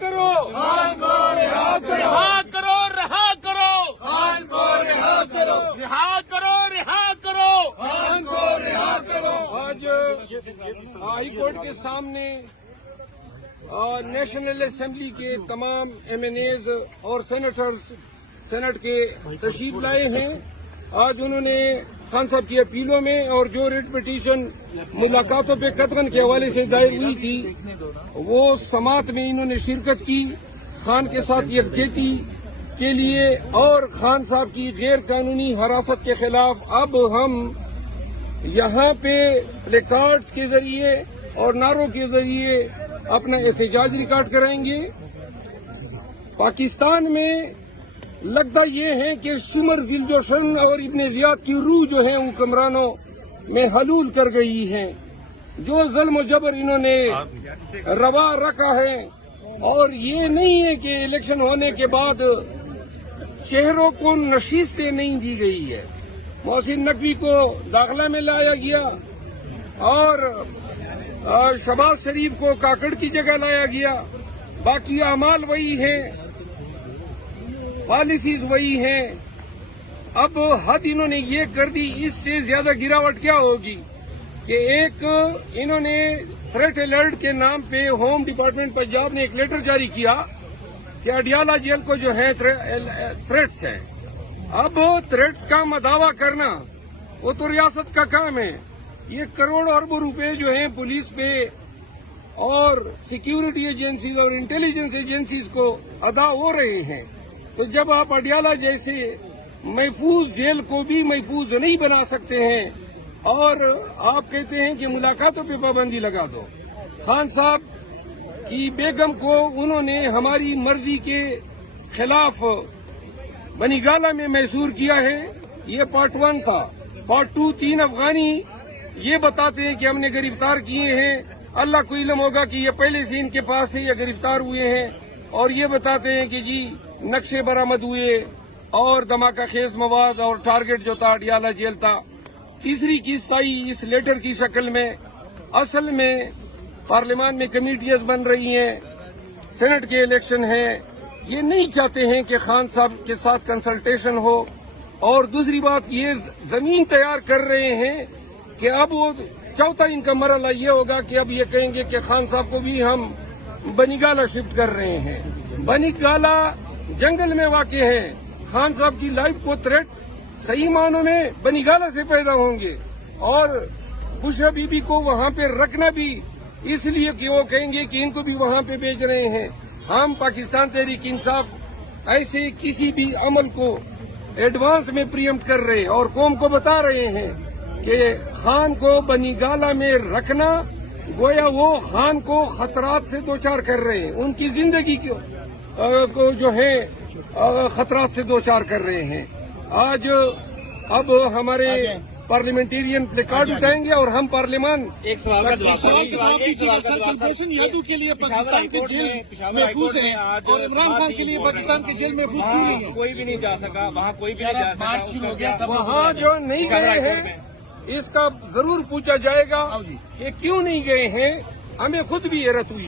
کرو خان کو رہا کرو رہا کرو رہا کرو خان کو رہا کرو رہا کرو رہا کرو خان کو رہا کرو آج ہائی کورٹ کے سامنے نیشنل اسمبلی کے تمام ایم این ایز اور سینیٹرز سینٹ کے تشریف لائے ہیں. آج انہوں نے خان صاحب کی اپیلوں میں اور جو ریٹ پٹیشن ملاقاتوں پہ قطغن کے حوالے سے دائر ہوئی تھی وہ سماعت میں انہوں نے شرکت کی. خان کے ساتھ یکجہتی کے لیے اور خان صاحب کی غیر قانونی حراست کے خلاف اب ہم یہاں پہ پلے کارڈز کے ذریعے اور نعروں کے ذریعے اپنا احتجاج ریکارڈ کرائیں گے. پاکستان میں لگتا یہ ہے کہ شمر ذلجوشن اور ابن زیاد کی روح جو ہے حکمرانوں میں حلول کر گئی ہے. جو ظلم و جبر انہوں نے روا رکھا ہے اور یہ نہیں ہے کہ الیکشن ہونے کے بعد شہروں کو نشستیں نہیں دی گئی ہے. محسن نقوی کو داخلہ میں لایا گیا اور شہباز شریف کو کاکڑ کی جگہ لایا گیا. باقی اعمال وہی ہیں، پالیسیز وہی ہیں. اب حد انہوں نے یہ کر دی. اس سے زیادہ گراوٹ کیا ہوگی کہ ایک انہوں نے تھریٹ الرٹ کے نام پہ ہوم ڈپارٹمنٹ پنجاب نے ایک لیٹر جاری کیا کہ اڈیالہ جیل کو جو ہے تھریٹس ہیں. اب تھریٹس کا مداوع کرنا وہ تو ریاست کا کام ہے. یہ کروڑ اربوں روپے جو ہیں پولیس پہ اور سیکیورٹی ایجنسیز اور انٹیلیجنس ایجنسیز کو ادا ہو رہے ہیں. تو جب آپ اڈیالہ جیسے محفوظ جیل کو بھی محفوظ نہیں بنا سکتے ہیں اور آپ کہتے ہیں کہ ملاقاتوں پہ پابندی لگا دو. خان صاحب کی بیگم کو انہوں نے ہماری مرضی کے خلاف بنی گالہ میں محصور کیا ہے. یہ پارٹ 1 تھا. پارٹ 2 3 افغانی یہ بتاتے ہیں کہ ہم نے گرفتار کیے ہیں. اللہ کو علم ہوگا کہ یہ پہلے سے ان کے پاس تھے یا گرفتار ہوئے ہیں. اور یہ بتاتے ہیں کہ جی نقشے برآمد ہوئے اور دھماکہ خیز مواد اور ٹارگٹ جو تھا اڈیالہ جیل تھا. تیسری قسط آئی اس لیٹر کی شکل میں. اصل میں پارلیمان میں کمیٹیاں بن رہی ہیں، سینٹ کے الیکشن ہیں. یہ نہیں چاہتے ہیں کہ خان صاحب کے ساتھ کنسلٹیشن ہو. اور دوسری بات یہ زمین تیار کر رہے ہیں کہ اب وہ چوتھا ان کا مرحلہ یہ ہوگا کہ اب یہ کہیں گے کہ خان صاحب کو بھی ہم بنی گالہ شفٹ کر رہے ہیں. بنی گالہ جنگل میں واقع ہے. خان صاحب کی لائف کو تھریٹ صحیح معنوں میں بنی گالہ سے پیدا ہوں گے اور بشرا بی بی کو وہاں پہ رکھنا بھی اس لیے کہ وہ کہیں گے کہ ان کو بھی وہاں پہ بھیج رہے ہیں. ہم پاکستان تحریک انصاف ایسے کسی بھی عمل کو ایڈوانس میں پریمپٹ کر رہے ہیں اور قوم کو بتا رہے ہیں کہ خان کو بنی گالہ میں رکھنا گویا وہ خان کو خطرات سے دوچار کر رہے ہیں. ان کی زندگی کو جو ہے خطرات سے دوچار کر رہے ہیں. آج اب ہمارے پارلیمنٹیرین پلے کارڈ اٹھائیں گے اور ہم پارلیمان ایک سوال کا یادو کے لیے پاکستان کے جیل محفوظ ہیں اور عمران خان کے لیے پاکستان کے جیل محفوظ کیوں نہیں ہے؟ کوئی بھی نہیں جا سکا وہاں، کوئی بھی نہیں جا سکا. وہاں جو نہیں گئے ہیں اس کا ضرور پوچھا جائے گا کہ کیوں نہیں گئے ہیں. ہمیں خود بھی حیرت ہوئی.